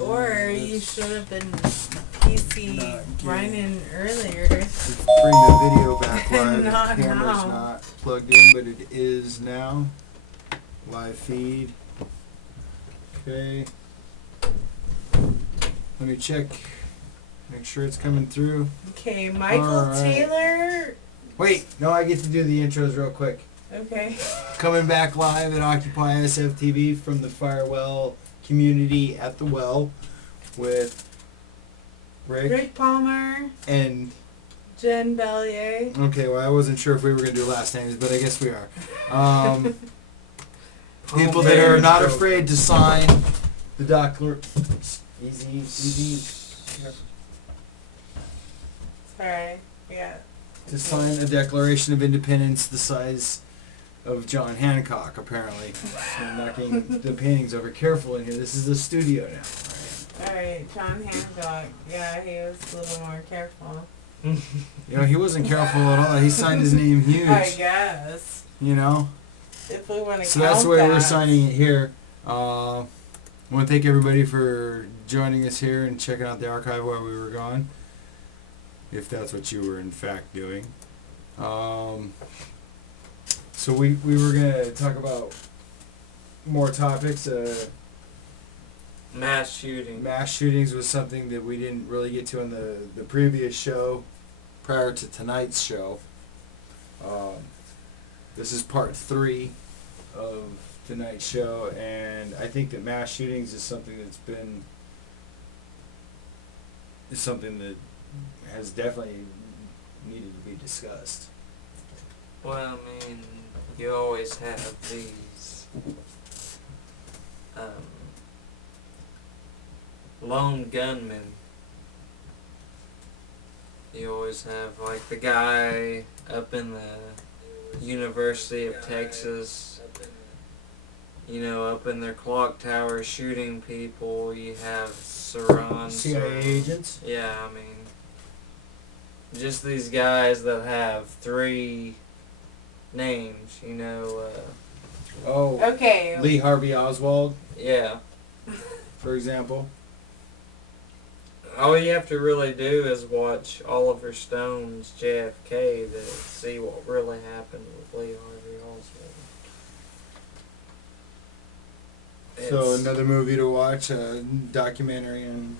Or you should have been PC grinding earlier. Let's bring the video back live. Not The camera's now. not plugged in, but it is now. Live feed. Okay. Let me check. Make sure it's coming through. Okay, Michael Alright. Taylor. Wait, no, I get to do the intros real quick. Okay. Coming back live at OccupySFTV from the Firewell community at the well with Rick Palmer. and Jen Bellier. okay, well I wasn't sure if we were going to do last names, but I guess we are. People that are not afraid to sign the easy. Sorry. Yeah. To sign a Declaration of Independence the size of John Hancock, apparently. I'm knocking the paintings over. Careful in here. This is a studio now. Alright, John Hancock. Yeah, he was a little more careful. You know, he wasn't careful at all. He signed his name huge. I guess. You know? If we want to So count that's the way that. we're signing it here. I want to thank everybody for joining us here and checking out the archive while we were gone. If that's what you were in fact doing. So we were going to talk about more topics. Mass shooting. Mass shootings was something that we didn't really get to on the previous show prior to tonight's show. This is part 3 of tonight's show, and I think that mass shootings is something that has definitely needed to be discussed. Well, I mean, you always have these lone gunmen. You always have, like, the guy up in the University of Texas, you know, up in their clock tower shooting people. You have Saran. CIA agents? Yeah, I mean, just these guys that have 3 names, you know. Okay. Lee Harvey Oswald, Yeah. for example. All you have to really do is watch Oliver Stone's JFK to see what really happened with Lee Harvey Oswald. So It's- another movie to watch, a documentary on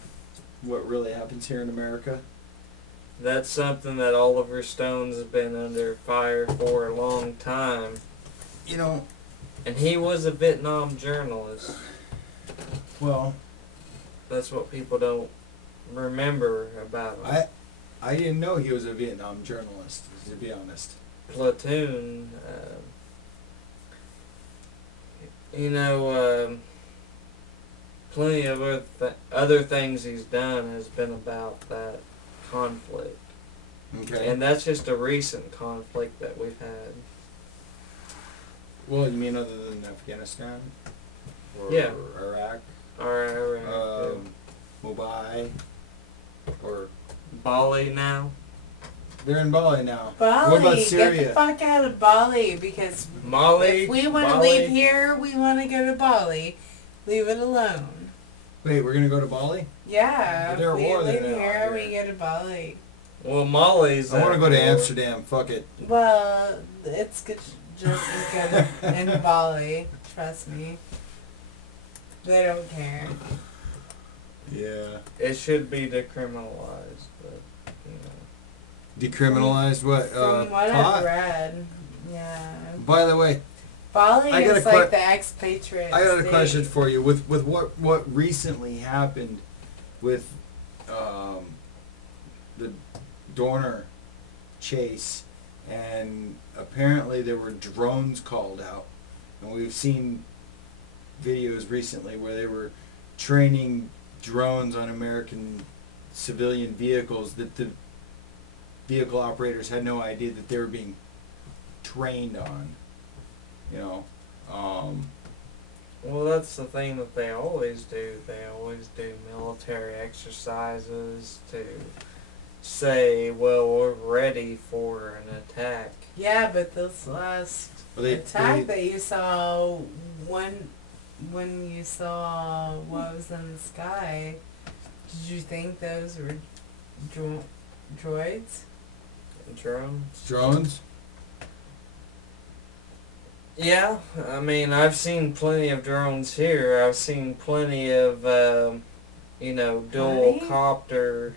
what really happens here in America. That's something that Oliver Stone's been under fire for a long time. You know, And he was a Vietnam journalist. well, That's what people don't remember about him. I didn't know he was a Vietnam journalist, to be honest. Platoon, you know, plenty of other things he's done has been about that conflict. Okay. And that's just a recent conflict that we've had. Well, you mean other than Afghanistan? Or Yeah. Iraq? Alright. Mumbai? Or Bali now? they're in Bali now. Bali. What about Get Syria? the fuck out of Bali, because Mali? if we want to Bali? leave here, we want to go to Bali. Leave it alone. Wait, we're gonna go to Bali? Yeah, But they're if we war leave there now, here, here. we go to Bali. Well, Mali's I want to at go to war. Amsterdam. Fuck it. Well, it's good, just as good in Bali. Trust me. They don't care. Yeah. It should be decriminalized, but, you know. Decriminalized what? From what pot? I've read, yeah. By the way, Bali I got is a like the expatriate I got a state. question for you. With what recently happened with the Dorner chase, and apparently there were drones called out, and we've seen videos recently where they were training drones on American civilian vehicles that the vehicle operators had no idea that they were being trained on. You know, Well, that's the thing that they always do. They always do military exercises to say, well, we're ready for an attack. Yeah, but this last Well, they- attack that you saw, one when you saw what was in the sky, did you think those were droids? Drones? Drones? Yeah, I mean, I've seen plenty of drones here. I've seen plenty of, dual Honey? copter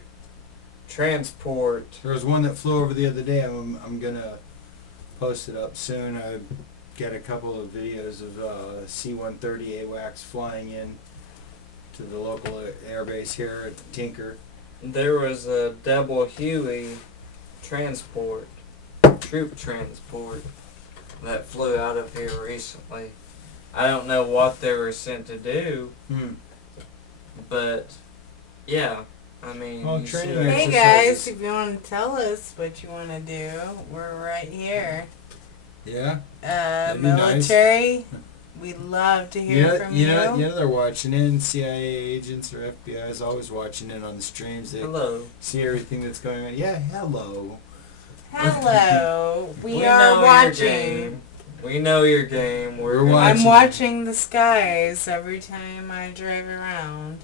transport. There was one that flew over the other day. I'm gonna post it up soon. I got a couple of videos of C-130 AWACS flying in to the local airbase here at Tinker. There was a double Huey transport, troop transport, that flew out of here recently. I don't know what they were sent to do, but yeah, I mean, Well, you training see that- Hey exercises. guys, if you want to tell us what you want to do, we're right here. Yeah. That'd be nice. Military, we'd love to hear from you. You know they're watching in. CIA agents or FBI is always watching in on the streams. They Hello. see everything that's going on. Yeah, hello. Hello, we know are your watching. game. We know your game. We're gonna- watching. I'm watching the skies every time I drive around.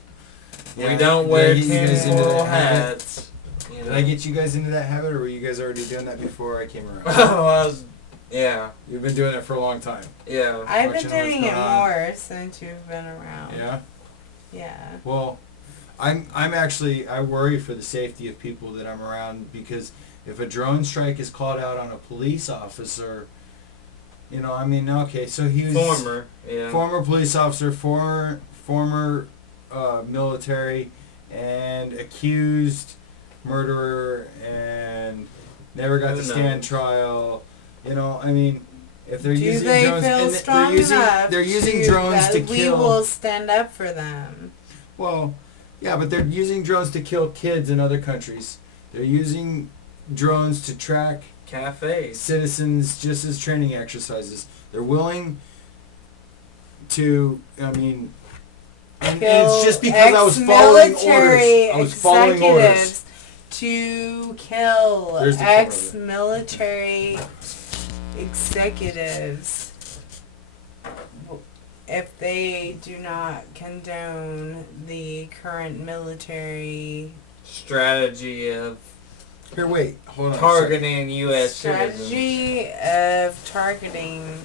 We Yeah. don't Did wear I get you guys into tinfoil that habit? hats. Did I get you guys into that habit, or were you guys already doing that before I came around? Yeah. You've been doing it for a long time. Yeah. I've been Watching what's doing going it on. more since you've been around. Yeah. Yeah. Well, I'm actually, I worry for the safety of people that I'm around, because if a drone strike is called out on a police officer, I mean, okay, so he was former police officer, former military, and accused murderer, and never got Who to stand knows? trial. I mean, if they're Do using they drones, feel and strong enough they're using to, drones that to we kill. will stand up for them? Well, yeah, but they're using drones to kill kids in other countries. They're using drones to track Cafes. citizens just as training exercises. They're willing to, and it's just because I was following orders. I was following orders. Executives to kill There's the quote of it. ex-military executives if they do not condone the current military Strategy of Here, wait, hold on. targeting U.S. citizens. strategy of targeting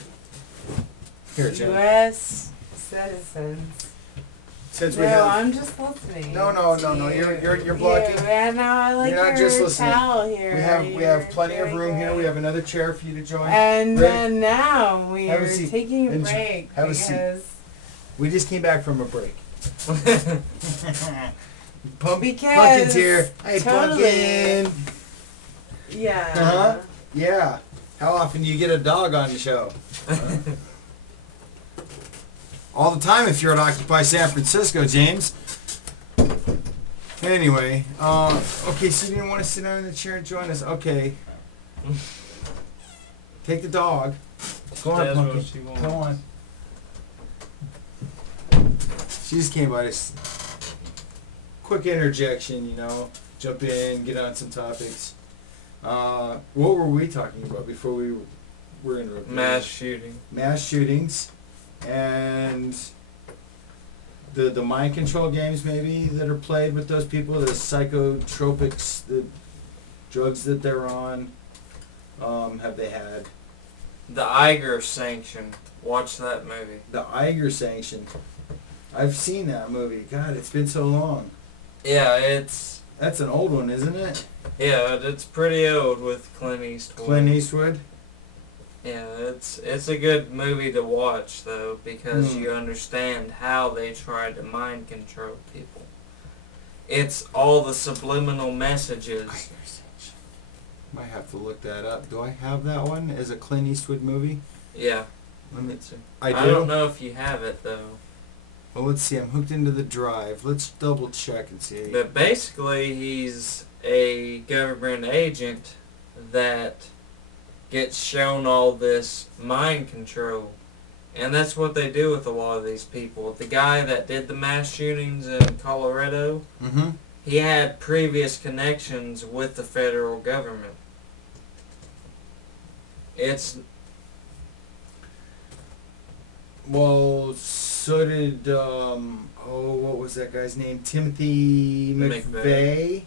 Here, Jen. U.S. citizens. Since we No, have, I'm just listening. No, to you're you. blocking. Yeah, no, I like You're not your just listening. towel here. we have You're plenty of very room here. We great. have another chair for you to join. And Rick, then now we have a are seat. taking a Enjoy- break have a seat. because We just came back from a break. Pumpkin's Because here. Hey, totally. Pumpkin. yeah. Uh-huh. Yeah. How often do you get a dog on the show? All the time if you're at Occupy San Francisco, James. Anyway, okay, so you didn't want to sit down in the chair and join us. Okay. Take the dog. Go on, That's what Pumpkin. she wants. Go on. She just came by this quick interjection, jump in, get on some topics. What were we talking about before we were interrupted? Mass shooting. Mass shootings and the mind control games maybe that are played with those people, the psychotropics, the drugs that they're on. Have they had The Iger sanction. Watch that movie. the Iger sanction? I've seen that movie. God, it's been so long. Yeah, That's an old one, isn't it? it's pretty old with Clint Eastwood. Clint Eastwood. Yeah, it's a good movie to watch though, because Hmm. you understand how they try to mind control people. It's all the subliminal messages. Iger sanction. Might have to look that up. Do I have that one as a Clint Eastwood movie? Yeah. Let me. It's I do. I don't know if you have it though. Well, let's see. I'm hooked into the drive. Let's double check and see. But basically, he's a government agent that gets shown all this mind control. And that's what they do with a lot of these people. The guy that did the mass shootings in Colorado, Mm-hmm. he had previous connections with the federal government. It's Well, so So did what was that guy's name? Timothy McVeigh.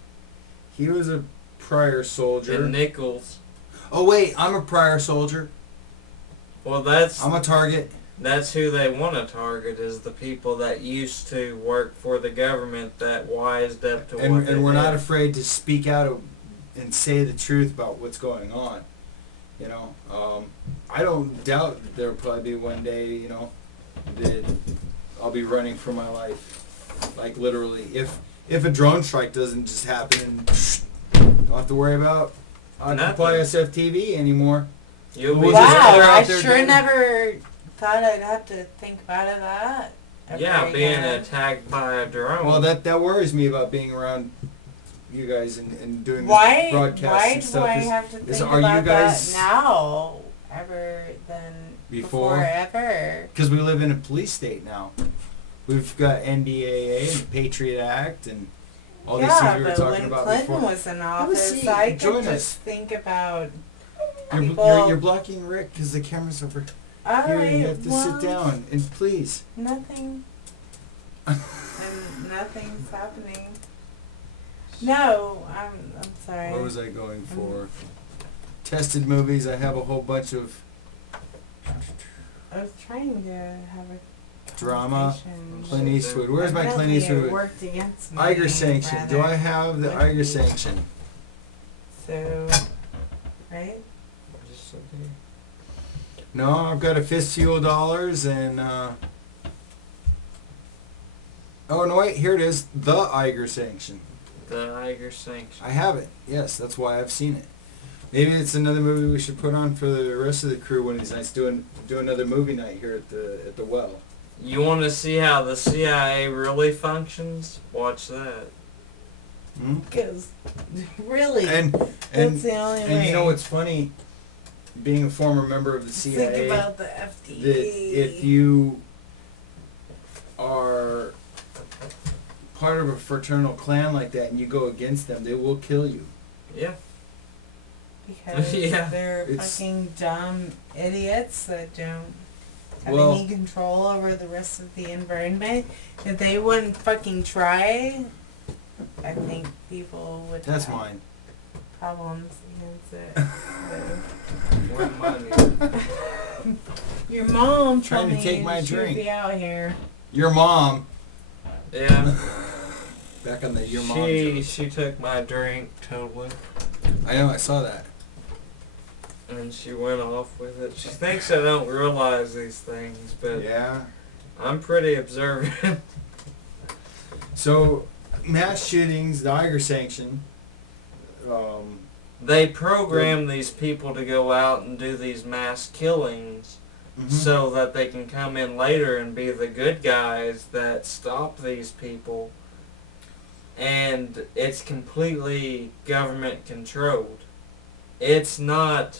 He was a prior soldier. And Nichols. Oh wait, I'm a prior soldier. Well, I'm a target. That's who they want to target, is the people that used to work for the government that wised up to what they And we're did. not afraid to speak out and say the truth about what's going on. You know, I don't doubt that there'll probably be one day, you know, that I'll be running for my life. Like literally, if a drone strike doesn't just happen, don't have to worry about OccupySFTV anymore. You'll Wow, be they're out I there sure doing- never thought I'd have to think about it that. yeah, being again. attacked by a drone. Well, that worries me about being around you guys and doing Why? this broadcast Why and do stuff. I have to think are you about guys- that now? Ever than Before? ever. Because we live in a police state now. We've got NDAA and the Patriot Act and all these things we were but talking when about Clinton before. was in a office, seat. I Join could us. just think about You're, people. you're blocking Rick because the camera's over All here. right, You have to well, sit down and please. Nothing. And nothing's happening. No, I'm sorry. What was I going for? Tested movies. I have a whole bunch of I was trying to have a drama. conversation. Clint Eastwood. Where's my Clint Evidently it Eastwood? worked against me. Iger sanction. Do rather I have the than Iger with sanction? you. So, right? Just sit here. No, I've got a fistful of dollars and oh no wait, here it is. The Iger sanction. The Iger sanction. I have it. Yes, that's why I've seen it. Maybe it's another movie we should put on for the rest of the crew one of these nights. Do another movie night here at the well. You want to see how the CIA really functions? Watch that. Hmm? Because, really, And that's the only way. and you know what's funny? Being a former member of the CIA, Think about the FD. that if you are part of a fraternal clan like that and you go against them, they will kill you. Yeah. Because Yeah. they're It's- fucking dumb idiots that don't have Well- any control over the rest of the environment. If they wouldn't fucking try, I think people would That's have mine. problems against it. Where's mine? Your mom Trying told to me take my she would drink. be out here. Your mom. Yeah. Back on the your mom. She took my drink totally, I know. I saw that. and she went off with it. She thinks I don't realize these things, but Yeah. I'm pretty observant. So, mass shootings, the Iger sanction. They program these people to go out and do these mass killings Mhm. so that they can come in later and be the good guys that stop these people. And it's completely government controlled. It's not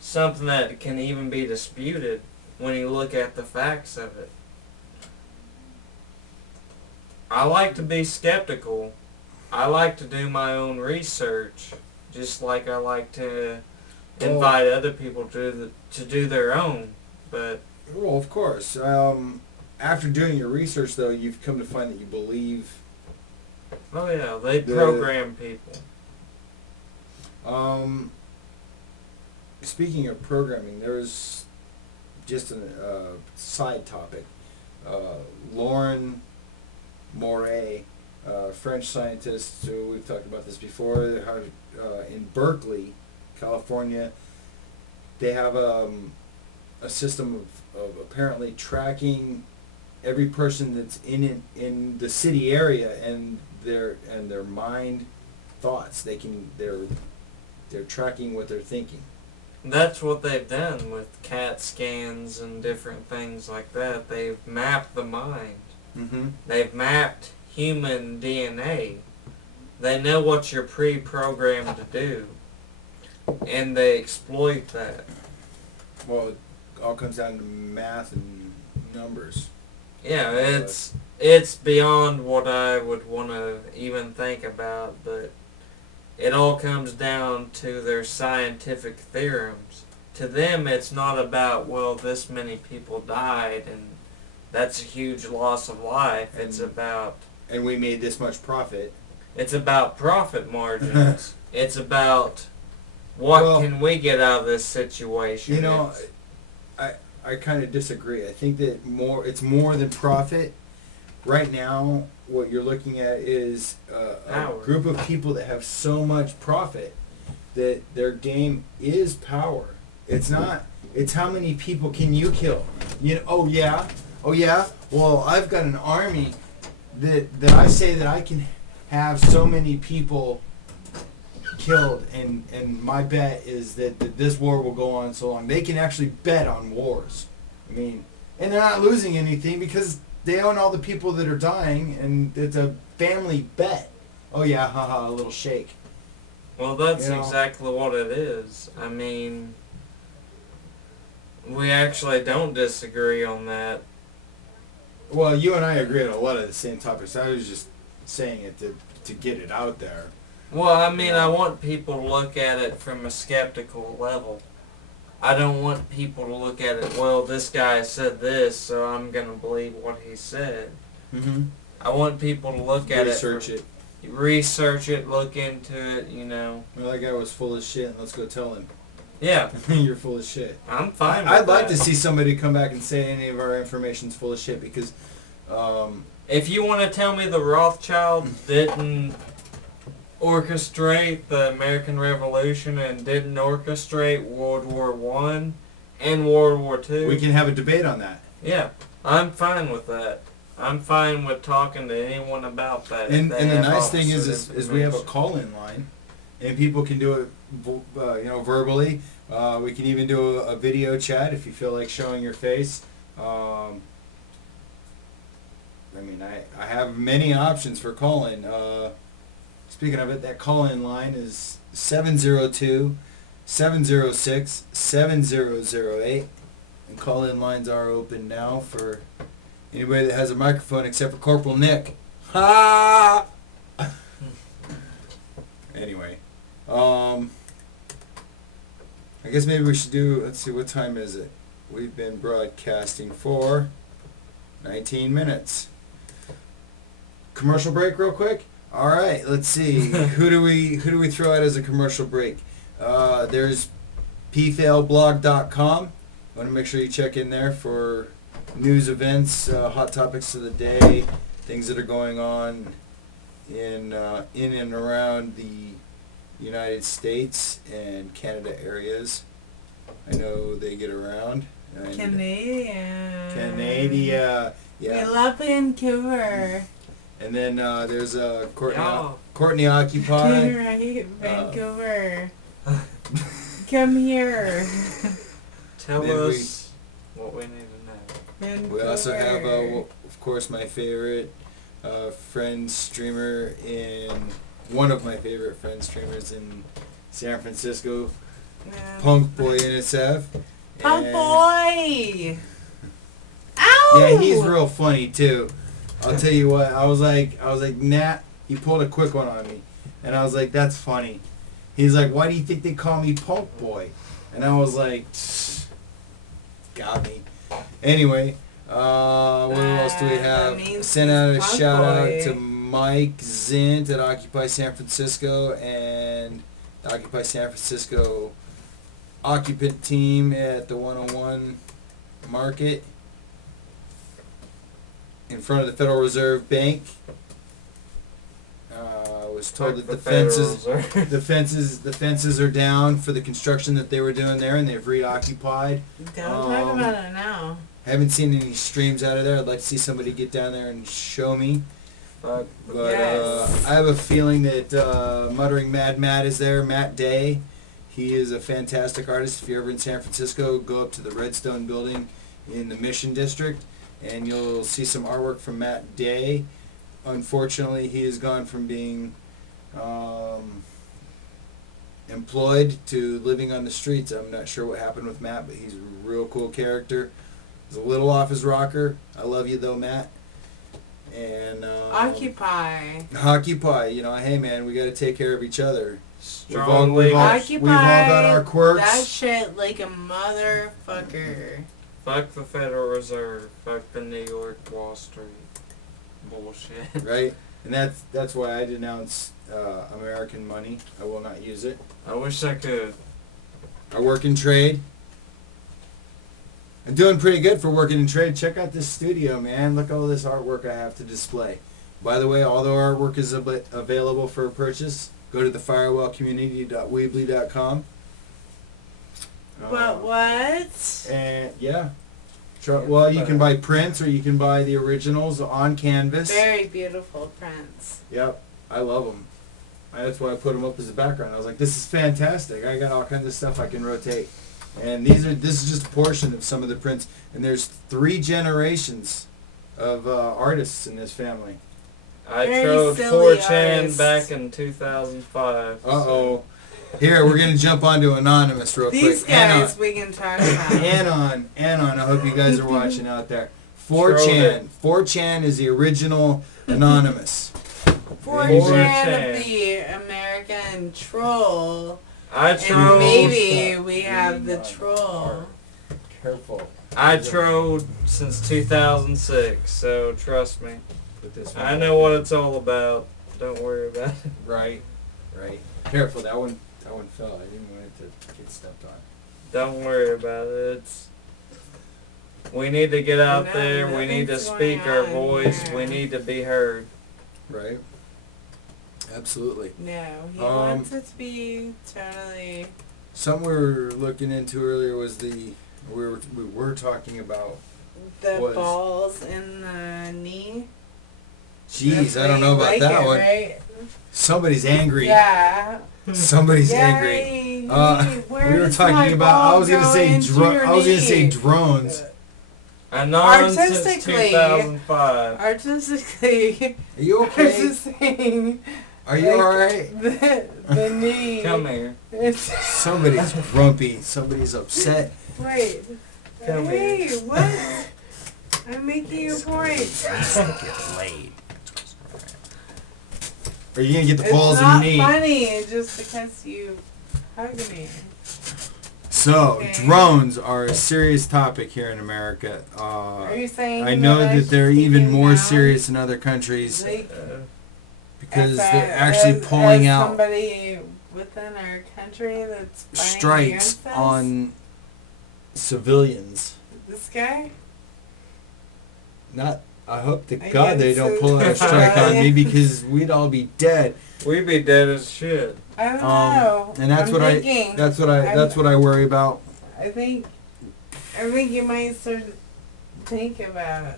something that can even be disputed when you look at the facts of it. I like to be skeptical. I like to do my own research, just like I like to invite other people to do their own. But Well, of course. After doing your research, though, you've come to find that you believe. oh yeah, they The- program people. Speaking of programming, there's just a side topic. Lauren Moret, French scientist, who we've talked about this before, how, in Berkeley, California, they have a system of apparently tracking every person that's in the city area and their mind thoughts. They're tracking what they're thinking. That's what they've done with CAT scans and different things like that. They've mapped the mind. Mm-hmm. They've mapped human DNA. They know what you're pre-programmed to do, and they exploit that. Well, it all comes down to math and numbers. Yeah, it's beyond what I would want to even think about, but it all comes down to their scientific theorems. To them, it's not about, well, this many people died and that's a huge loss of life. It's And- about And we made this much profit. profit margins. It's about what Well, can we get out of this situation. You know, It's- I kind of disagree. I think that it's more than profit. Right now, what you're looking at is a Power. group of people that have so much profit that their game is power. It's not. It's how many people can you kill. You know. Oh yeah. Well, I've got an army that I say that I can have so many people killed, and my bet is that this war will go on so long. They can actually bet on wars. I mean, and they're not losing anything because they own all the people that are dying, and it's a family bet. Oh yeah, haha, a little shake. Well, that's You know? exactly what it is. I mean, we actually don't disagree on that. Well, you and I agree on a lot of the same topics. I was just saying it to get it out there. Well, I mean, I want people to look at it from a skeptical level. I don't want people to look at it, well, this guy said this, so I'm going to believe what he said. Mm-hmm. I want people to look at Research it. it. Research it, look into it, you know. Well, that guy was full of shit, and let's go tell him. Yeah, You're full of shit. I'm fine with I'd like that. to see somebody come back and say any of our information's full of shit because, If you want to tell me the Rothschilds didn't orchestrate the American Revolution and didn't orchestrate World War I and World War II, we can have a debate on that. yeah, I'm fine with that. I'm fine with talking to anyone about that. if And they the have nice thing opposite is we have a information. call-in line, and people can do it, verbally. We can even do a video chat if you feel like showing your face. I mean, I have many options for call-in. Speaking of it, that call-in line is 702-706-7008. And call-in lines are open now for anybody that has a microphone except for Corporal Nick. Ha! Anyway, I guess maybe we should do, let's see, what time is it? We've been broadcasting for 19 minutes. Commercial break real quick? All right, let's see. Who do we throw out as a commercial break? There's pfailblog.com. I want to make sure you check in there for news, events, hot topics of the day, things that are going on in and around the United States and Canada areas. I know they get around. And Canada. Yeah. We love Vancouver. And then there's Courtney, Yeah. Courtney Occupy. Right, Vancouver. Come here. Tell Then we- us what we need to know. Vancouver. We also have, of course, my favorite friend streamer one of my favorite friend streamers in San Francisco, Punk Boy NSF. Punk And- boy. Ow! Yeah, he's real funny too. I'll tell you what. I was like, Nat. He pulled a quick one on me, and I was like, that's funny. He's like, why do you think they call me Punk Boy? And I was like, got me. Anyway, what else do we that have? means Send out a he's Punk shout out Boy. to Mike Zint at Occupy San Francisco and the Occupy San Francisco occupant team at the 101 Market in front of the Federal Reserve Bank. I was told that Fuck the Federal fences, Reserve. the fences are down for the construction that they were doing there, and they've reoccupied. Don't talk about it now. Haven't seen any streams out of there. I'd like to see somebody get down there and show me. Fuck. But Yes. I have a feeling that Muttering Mad Matt is there. Matt Day. He is a fantastic artist. If you're ever in San Francisco, go up to the Redstone building in the Mission District, and you'll see some artwork from Matt Day. Unfortunately, he has gone from being employed to living on the streets. I'm not sure what happened with Matt, but he's a real cool character. He's a little off his rocker. I love you though, Matt. And Occupy. Occupy. You know, hey man, we got to take care of each other. Strongly. we've all Occupy got our quirks. that shit like a motherfucker. Fuck the Federal Reserve. Fuck the New York Wall Street. Bullshit. Right? And that's why I denounce American money. I will not use it. I wish I could. I work in trade. I'm doing pretty good for working in trade. Check out this studio, man. Look at all this artwork I have to display. By the way, all the artwork is available for purchase. Go to thefirewellcommunity.weebly.com. What? And yeah. Well, you can buy prints or you can buy the originals on canvas. Very beautiful prints. Yep, I love them. That's why I put them up as a background. I was like, this is fantastic. I got all kinds of stuff I can rotate. And this is just a portion of some of the prints. And there's 3 generations of artists in this family. I Very trod silly 4chan artists. back in 2005. Uh-oh. Here, we're going to jump onto Anonymous real These quick. guys we can talk about. Anon, I hope you guys are watching out there. Troll 4chan. it. 4chan is the original Anonymous. 4chan of the American troll. I And trolled. maybe we have the troll. Careful. I trolled since 2006, so trust me. Put this I know what it's all about. Don't worry about it. Right. Careful, that one fell. I didn't want it to get stepped on. Don't worry about it. We need to get out No, there. We need to nothing's speak going our on voice. here. We need to be heard. Right. Absolutely. No, he wants it to be totally. Something we were looking into earlier was we were talking about. The Was- balls in the knee. Jeez, I don't know about Like that it, one. Right? Somebody's angry. Yeah. Somebody's Yeah, angry. where We were does talking my about. I ball was gonna go say. into your I was gonna say knee? drones. I know since Artistically- 2005. Artistically, Are you I was okay? just saying. Are you like, alright? The knee. Come here. It's, Somebody's grumpy. Somebody's upset. wait. Come Hey, what? I'm making a point. Are you gonna get the It's balls in your not knee? funny just because you hug me. So, Okay. drones are a serious topic here in America. Are you saying I know I that they're should even take more him down? serious in other countries Like, because as they're actually as pulling out somebody within our country that's fighting strikes against us? on civilians. This guy? Not. I hope to God they Against don't pull out a a strike on me civilian. because we'd all be dead. We'd be dead as shit. I don't know. And that's I'm what thinking, That's what I worry about. I think you might start to think about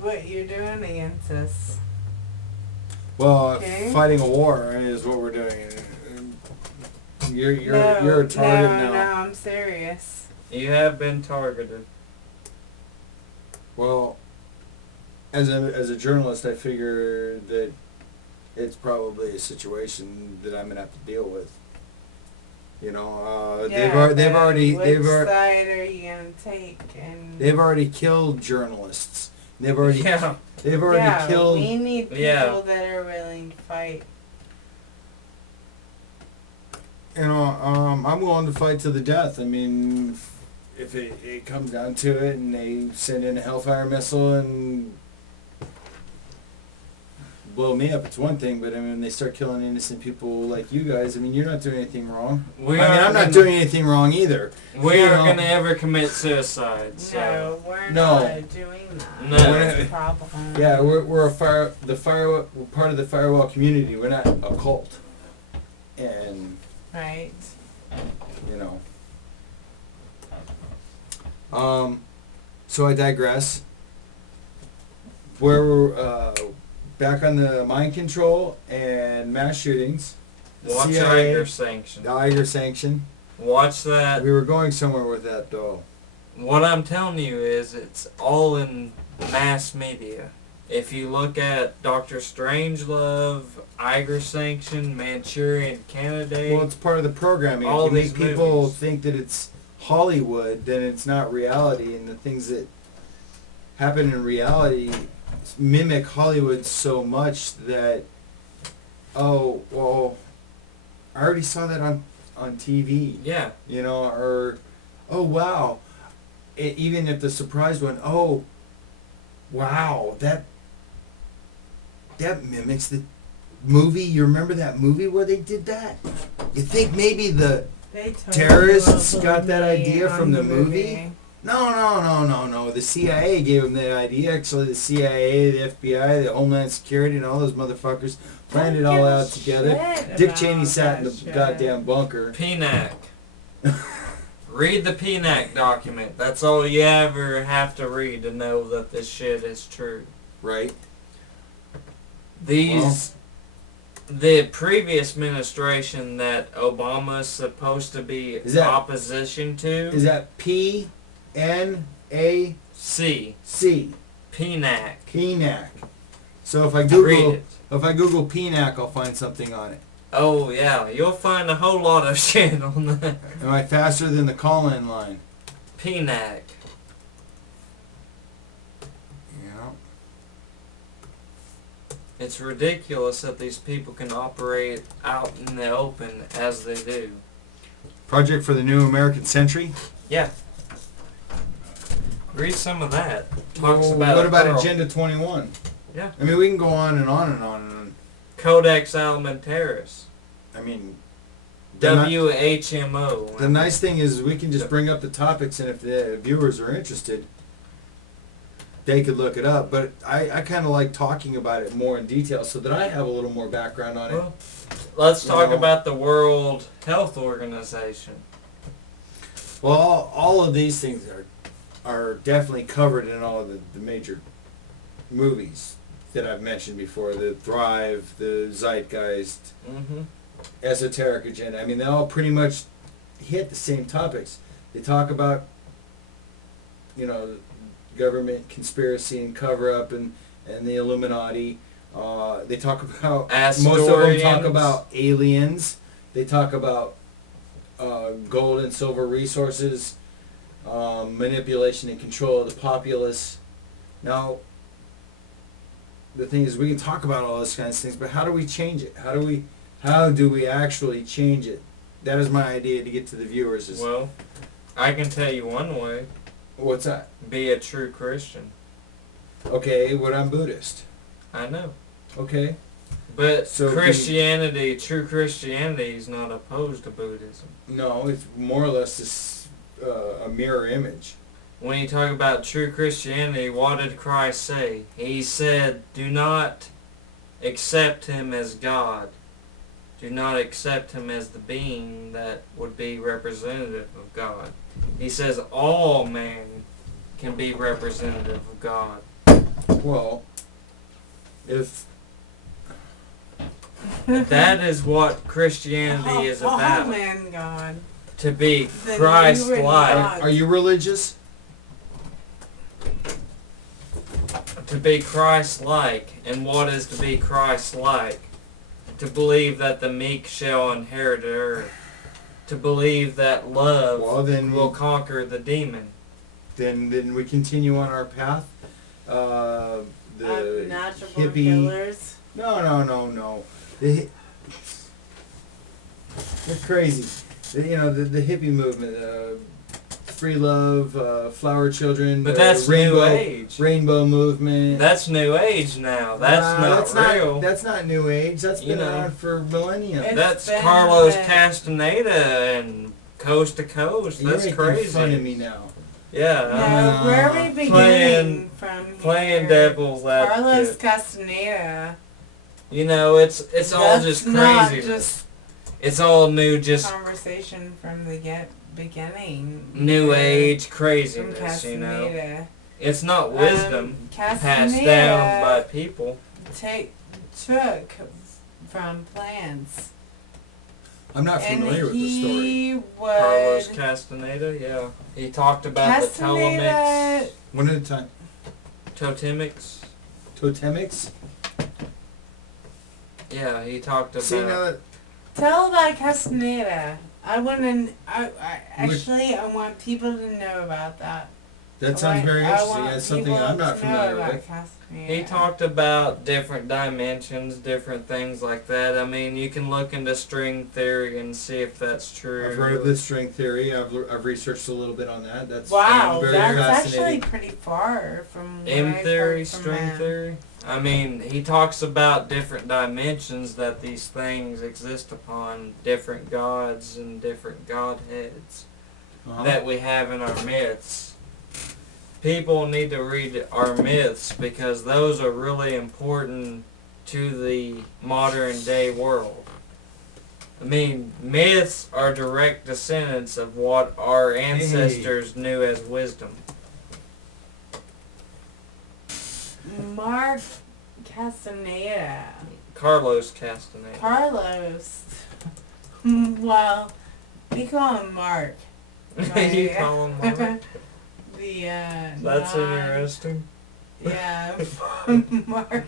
what you're doing against us. Well, Okay. fighting a war is what we're doing. You're No, you're a target no, now. I'm serious. You have been targeted. Well, as a journalist, I figure that it's probably a situation that I'm gonna have to deal with. You know, Yeah, they've but already which side are you gonna take? And they've already killed journalists. They've already Yeah. yeah, killed. we need people Yeah. that are willing to fight. You know, I'm willing to fight to the death. I mean, if it comes down to it, and they send in a Hellfire missile and blow me up, it's one thing. But I mean, they start killing innocent people like you guys. I mean, you're not doing anything wrong. I'm not doing anything wrong either. We You aren't know. gonna ever commit suicide. So. No, we're No. not doing that. No. That's the problem. Yeah, we're we're part of the firewall community. We're not a cult, and Right. you know. So I digress. Where we're back on the mind control and mass shootings. The Watch CIA, Iger sanction. the Iger sanction. Watch that. We were going somewhere with that though. What I'm telling you is it's all in mass media. If you look at Dr. Strangelove, Iger sanction, Manchurian Candidate, Well, it's part of the programming. All If you these make people movies. think that it's Hollywood, then it's not reality, and the things that happen in reality mimic Hollywood so much that, oh, well, I already saw that on TV, yeah, you know, or, oh, wow, even if the surprise one, oh, wow, that mimics the movie. You remember that movie where they did that? You think maybe the They totally terrorists will got that believe me idea on from the movie? No. The CIA gave them that idea. Actually, the CIA, the FBI, the Homeland Security, and all those motherfuckers planned it all out together. Dick Cheney sat in the goddamn bunker. PNAC. Read the PNAC document. That's all you ever have to read to know that this shit is true. Right. The previous administration that Obama's supposed to be opposition to. Is that PNAC? C. PNAC. PNAC. So if I Google PNAC, I'll find something on it. Oh yeah, you'll find a whole lot of shit on that. Am I faster than the call-in line? PNAC. Yeah. It's ridiculous that these people can operate out in the open as they do. Project for the New American Century? Yeah. Read some of that. Talks about what about Agenda 21? Yeah. I mean, we can go on and on and on. Codex Alimentarius. I mean, WHMO. The nice thing is we can just bring up the topics, and if the viewers are interested, they could look it up. But I kind of like talking about it more in detail so that I have a little more background on it. Well, let's talk about the World Health Organization. Well, all of these things are definitely covered in all of the major movies that I've mentioned before. The Thrive, the Zeitgeist, Esoteric Agenda. I mean, they all pretty much hit the same topics. They talk about, government conspiracy and cover-up and the Illuminati. They talk about, most of them talk about aliens. They talk about gold and silver resources, manipulation and control of the populace. Now, the thing is, we can talk about all those kinds of things, but how do we change it? How do we actually change it? That is my idea to get to the viewers. Well, I can tell you one way. What's that? Be a true Christian. Okay, but I'm Buddhist. I know. Okay. But so Christianity, true Christianity is not opposed to Buddhism. No, it's more or less a mirror image. When you talk about true Christianity, what did Christ say? He said, do not accept him as God. Do not accept him as the being that would be representative of God. He says all man can be representative of God. Well, if that is what Christianity is about. All man God. To be Christ-like. Are you religious? To be Christ-like. And what is to be Christ-like? To believe that the meek shall inherit the earth. To believe that love will conquer the demon. Then we continue on our path. The natural hippie killers. No. They're crazy. The hippie movement, free love, flower children. But that's New Age. Rainbow movement. That's New Age now. That's not real. That's not New Age. That's been around for millennia. That's Carlos Castaneda and Coast to Coast. That's You're crazy. making fun of me now. Yeah. Where are we beginning from here? Playing devil's advocate. Carlos Castaneda. It's all just crazy. It's all new, just conversation from the beginning. New Age craziness, from Castaneda. It's not wisdom passed Castaneda down by people. Took from plants. I'm not familiar with the story. Carlos Castaneda, yeah. He talked about the Ptolemaics. One at a time. Totemics. Totemics? Yeah, he talked about... Tell about Castaneda. I want people to know about that. That sounds very interesting. That's something I'm not familiar with. He talked about different dimensions, different things like that. I mean, you can look into string theory and see if that's true. I've heard of the string theory. I've researched a little bit on that. That's wow, very that's fascinating. actually pretty far from what M I've theory, heard from string him. theory. I mean, he talks about different dimensions that these things exist upon, different gods and different godheads that we have in our myths. People need to read our myths because those are really important to the modern day world. I mean, myths are direct descendants of what our ancestors knew as wisdom. Mark Castaneda. Carlos Castaneda. Carlos. Well, we call him Mark. You call him Mark? That's interesting. Yeah, Marco.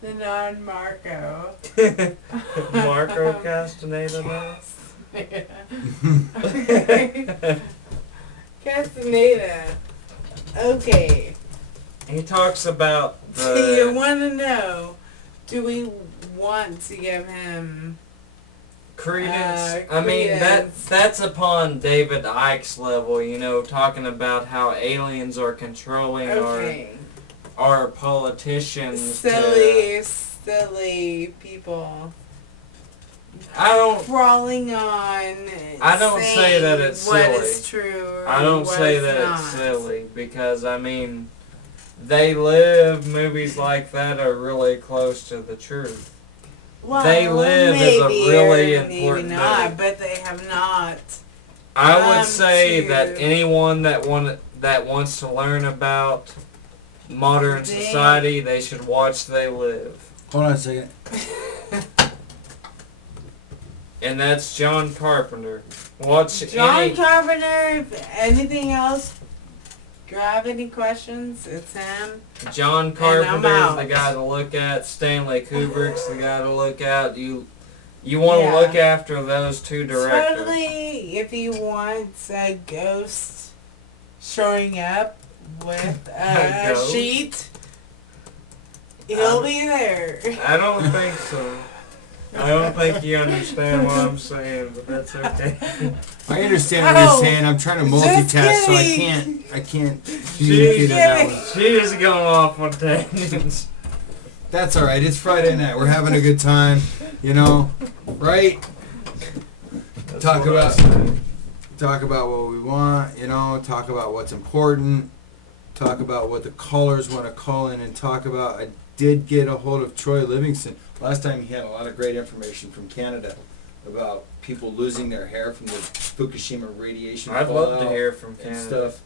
The non-Marco. Marco Castaneda now? Castaneda. Okay. He talks about So you want to know, do we want to give him credence. I mean, that's upon David Icke's level, you know, talking about how aliens are controlling our politicians. Silly people. Crawling on. I don't say that it's silly. What is true. I don't say that it's silly because, I mean, they live, movies like that are really close to the truth. Well, they live as a really important maybe not, but they have not. I would say that anyone that wants to learn about modern society, they should watch They Live. Hold on a second. And that's John Carpenter. Watch John Carpenter. If anything else, grab any questions, it's him. John Carpenter's the guy to look at. Stanley Kubrick's the guy to look at. You want to look after those two directors. Totally, if he wants a ghost showing up with a sheet, he'll be there. I don't think so. I don't think you understand what I'm saying, but that's okay. I understand what you're saying. I'm trying to multitask, so I can't communicate on that one. She's going off on tangents. That's all right. It's Friday night. We're having a good time, you know, right? Talk about what we want, you know. Talk about what's important. Talk about what the callers want to call in and talk about. I did get a hold of Troy Livingston. Last time he had a lot of great information from Canada about people losing their hair from the Fukushima radiation. I'd love to hear from Canada. And stuff.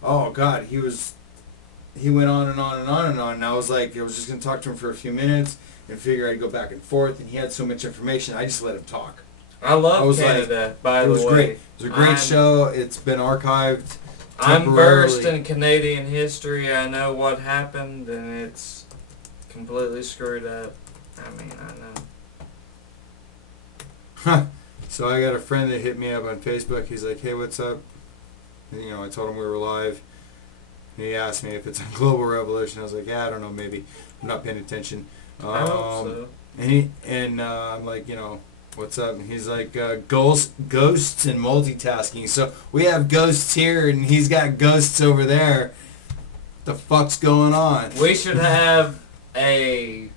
Oh God, he went on and on and on and on. And I was just gonna talk to him for a few minutes and figure I'd go back and forth. And he had so much information, I just let him talk. I love Canada. By the way, it was great. It was a great show. It's been archived. I'm versed in Canadian history. I know what happened, and it's completely screwed up. I mean, I know. So I got a friend that hit me up on Facebook. He's like, "Hey, what's up?" And, you know, I told him we were live. And he asked me if it's a global revolution. I was like, "Yeah, I don't know, maybe. I'm not paying attention." I hope so. And I'm like, you know, what's up? And he's like, ghosts and multitasking. So we have ghosts here, and he's got ghosts over there. The fuck's going on? We should have a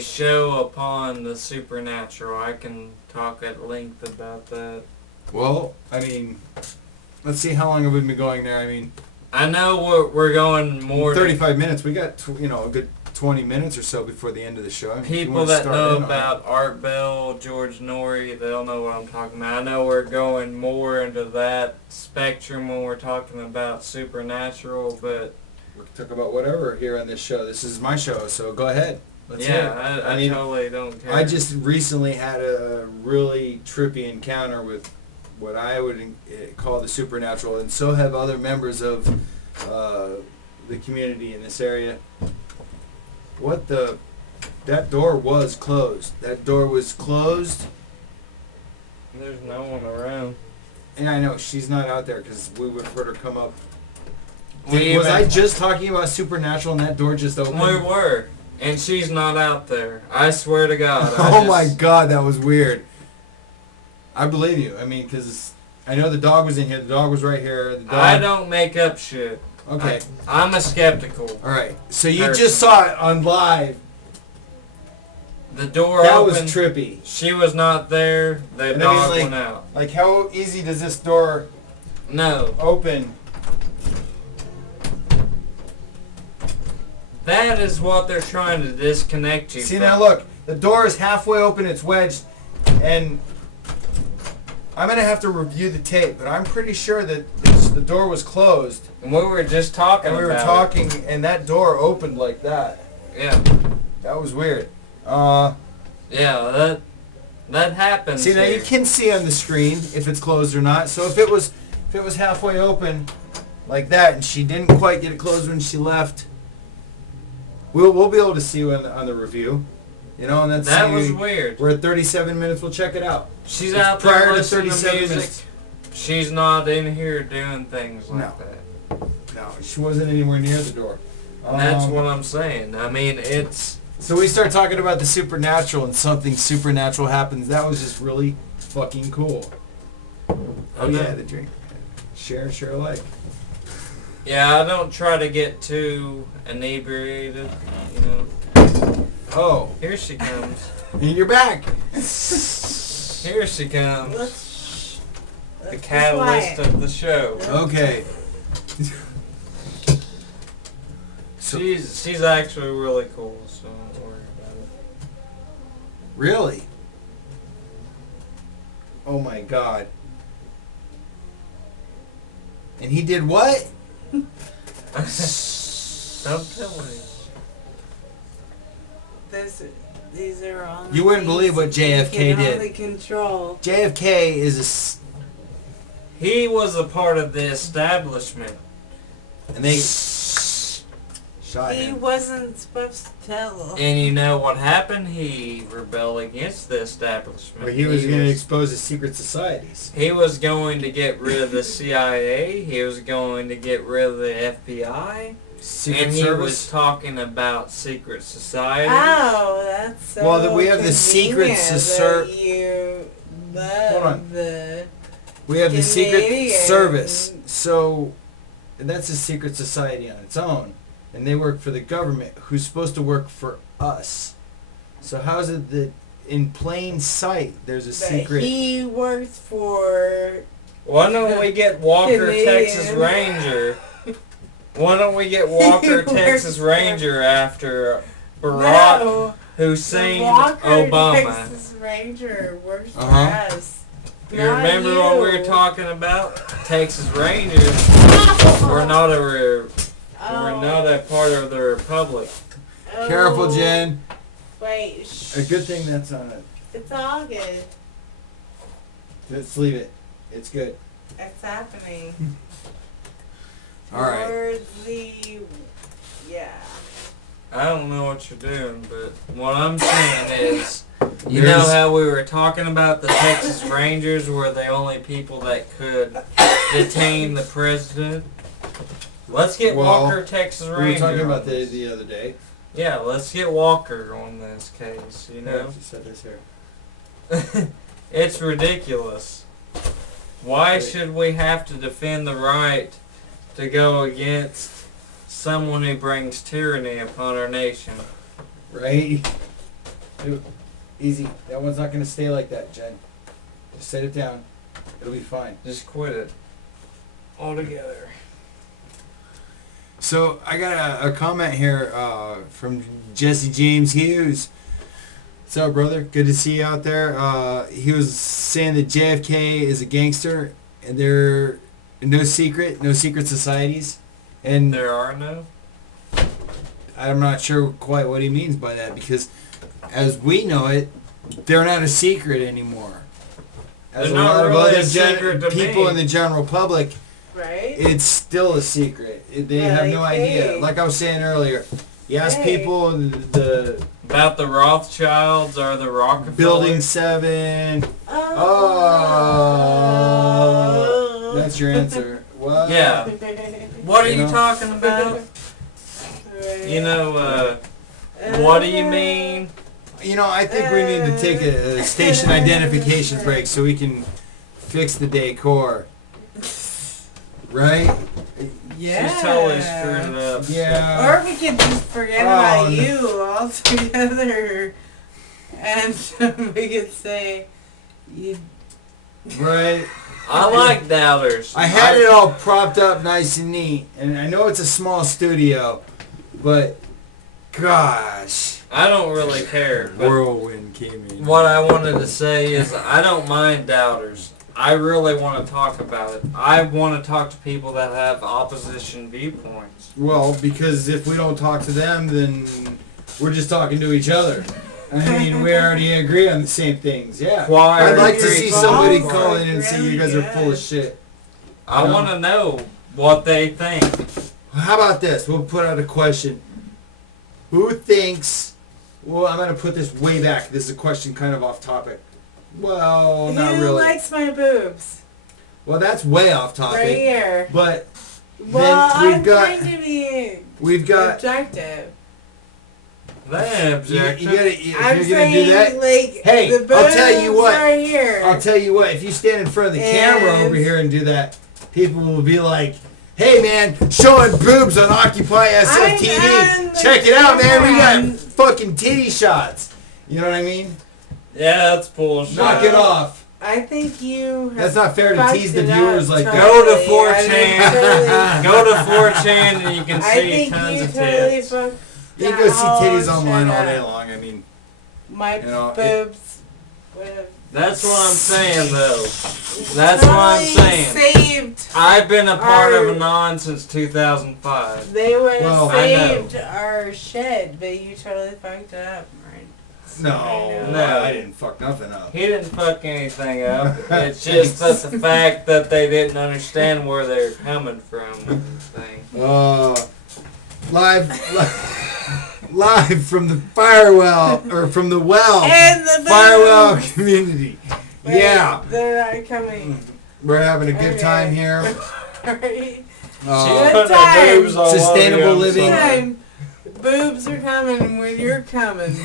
show upon the supernatural. I can talk at length about that. Well, I mean, let's see how long have we been going there. I mean, I know we're going more 35 minutes. We got, you know, a good 20 minutes or so before the end of the show. I mean, people that know about Art Bell, George Norrie, they'll know what I'm talking about. I know we're going more into that spectrum when we're talking about supernatural, but we can talk about whatever here on this show. This is my show, so go ahead. Let's hear it. I mean, totally don't care. I just recently had a really trippy encounter with what I would call the supernatural, and so have other members of the community in this area. That door was closed. That door was closed. There's no one around. And I know she's not out there because we would have heard her come up Was I just talking about supernatural and that door just opened? We were. And she's not out there. I swear to God. Oh my God, that was weird. I believe you. I mean, because I know the dog was in here. The dog was right here. The dog... I don't make up shit. Okay. I'm a skeptical. All right. So you just saw it on live. The door that opened. That was trippy. She was not there. The dog went out. Like, how easy does this door open? That is what they're trying to disconnect you See, from. now look. The door is halfway open. It's wedged. And I'm going to have to review the tape, but I'm pretty sure that the door was closed. And we were just talking about it. And we were talking, and that door opened like that. Yeah. That was weird. Yeah, that happens. See, now you can see on the screen if it's closed or not. So if it was halfway open like that, and she didn't quite get it closed when she left, we'll be able to see on the review. You know, and that was weird. We're at 37 minutes. We'll check it out. She's out there listening to music. She's not in here doing things like that. No, she wasn't anywhere near the door. And that's what I'm saying. I mean, it's... So we start talking about the supernatural and something supernatural happens. That was just really fucking cool. Oh yeah, the drink. Share alike. Yeah, I don't try to get too inebriated, you know. Oh. Here she comes. You're back. Here she comes. The catalyst of the show. Okay. She's actually really cool, so don't worry about it. Really? Oh my God. And he did what? Don't tell me. These are all. You wouldn't believe what JFK did. Only control. JFK is He was a part of the establishment. And they shot He him. wasn't supposed to tell. And you know what happened? He rebelled against the establishment. Where he was going to expose the secret societies. He was going to get rid of the CIA. He was going to get rid of the FBI. Secret and he Service. was talking about secret society. Oh, that's so well, we have the secret society. Hold on. The we have the Secret Canadian. Service. So that's a secret society on its own. And they work for the government, who's supposed to work for us. So how is it that in plain sight there's a secret? He works for. Why don't we get Walker, Canadian. Texas Ranger? Why don't we get Walker, Texas Ranger after Barack Hussein Walker, Obama? Texas Ranger works for Uh-huh. us. You Not remember what we were you. talking about? Texas Rangers were not we're not a part of the Republic. Oh, Careful, Jen. Wait. A good thing that's on it. It's all good. Let's leave it. It's good. It's happening. All right. For the. Yeah. I don't know what you're doing, but what I'm saying is, you know how we were talking about the Texas Rangers were the only people that could detain the president? Let's get Walker, Texas Ranger. We were talking about on this. the other day. Yeah, let's get Walker on this case, you know? Set this here. It's ridiculous. Why should we have to defend the right to go against someone who brings tyranny upon our nation? Right? Dude, easy. That one's not going to stay like that, Jen. Just set it down. It'll be fine. Just quit it altogether. So I got a comment here from Jesse James Hughes. What's up, brother? Good to see you out there. He was saying that JFK is a gangster, and there are no secret societies. And There are no? I'm not sure quite what he means by that, because as we know it, they're not a secret anymore. As They're a not lot really of a other secret to people me. in the general public, Right? it's still a secret. They have no idea. Like I was saying earlier, you ask people the About the Rothschilds or the Rockefellers? Building 7. Oh, that's your answer. What? Yeah. What are You you know? talking about? You know, what do you mean? You know, I think we need to take a station identification break so we can fix the decor. Right? Yeah. She's totally screwed it up. Yeah. Or we could just forget Oh, about no. you altogether, and we could say, you. Right? I like doubters. I had it all propped up nice and neat, and I know it's a small studio, but gosh, I don't really care. But whirlwind came in. what I wanted to say is I don't mind doubters. I really want to talk about it. I want to talk to people that have opposition viewpoints. Well, because if we don't talk to them, then we're just talking to each other. I mean, we already agree on the same things. Yeah. Choir I'd like to agrees see on somebody choir. call in and say you guys are full of shit. I want to know what they think. How about this? We'll put out a question. Who thinks... Well, I'm going to put this way back. This is a question kind of off topic. Well, not Who really. likes my boobs? Well, that's way off topic. Right here. But Well, then I'm trying to be objective. They You object. gotta, if I'm you're going to saying, do that... like, Hey, the boobs I'll tell you what. are here. I'll tell you what, if you stand in front of the camera And- over here and do that, people will be like, hey man, showing boobs on Occupy I'm on SFTV. the Check it out, man. We camera. got fucking titty shots. You know what I mean? Yeah, that's bullshit. Knock it off. I think you have That's not fair to fucked tease the it viewers up like that. Go to totally. 4chan. I mean, Go to 4chan and you can I see think tons you of totally tits. fucked You can that go see whole titties online shit all day up. long. I mean, My you know, boobs would have That's what I'm saying, though. That's what I'm saying. saved. I've been a part of Our- Anon since 2005. They would have Well, I know. saved our shit, but you totally fucked it up, right? no, No. I didn't fuck nothing up. He didn't fuck anything up. It's just that the fact that they didn't understand where they're coming from and thing. Live from the firewell, or from the well. And the Firewell boobs. community. Wait, Yeah. they're not coming. We're having a good Okay. time here. Right? She's Uh, putting her boobs all Sustainable over you, I'm living. sorry. Time. Boobs are coming when you're coming.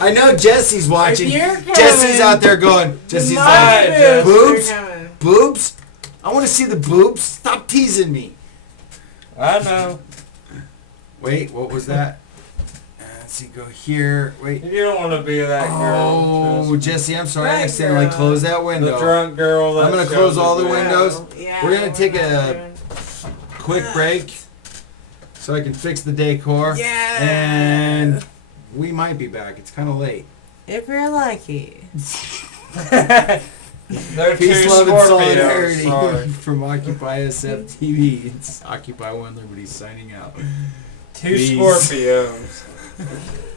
I know Jesse's watching. If you're coming, Jesse's out there going. Jesse's my like, boobs boobs? are coming. Boobs? I want to see the boobs. Stop teasing me. I know. Wait, what was that? Let's see, go here. Wait. You don't want to be that girl. Oh, Jesse, I'm sorry. I That accidentally girl. closed that The window. drunk girl that I'm gonna shows close all the boobs. windows. Yeah, We're gonna take not a doing- Quick break so I can fix the decor. Yeah. And we might be back. It's kind of late. If you're lucky. They're Peace, two love, and Scorpios. solidarity Sorry. from Occupy SFTV. It's Occupy One Liberty signing out. Two Peace. Scorpios.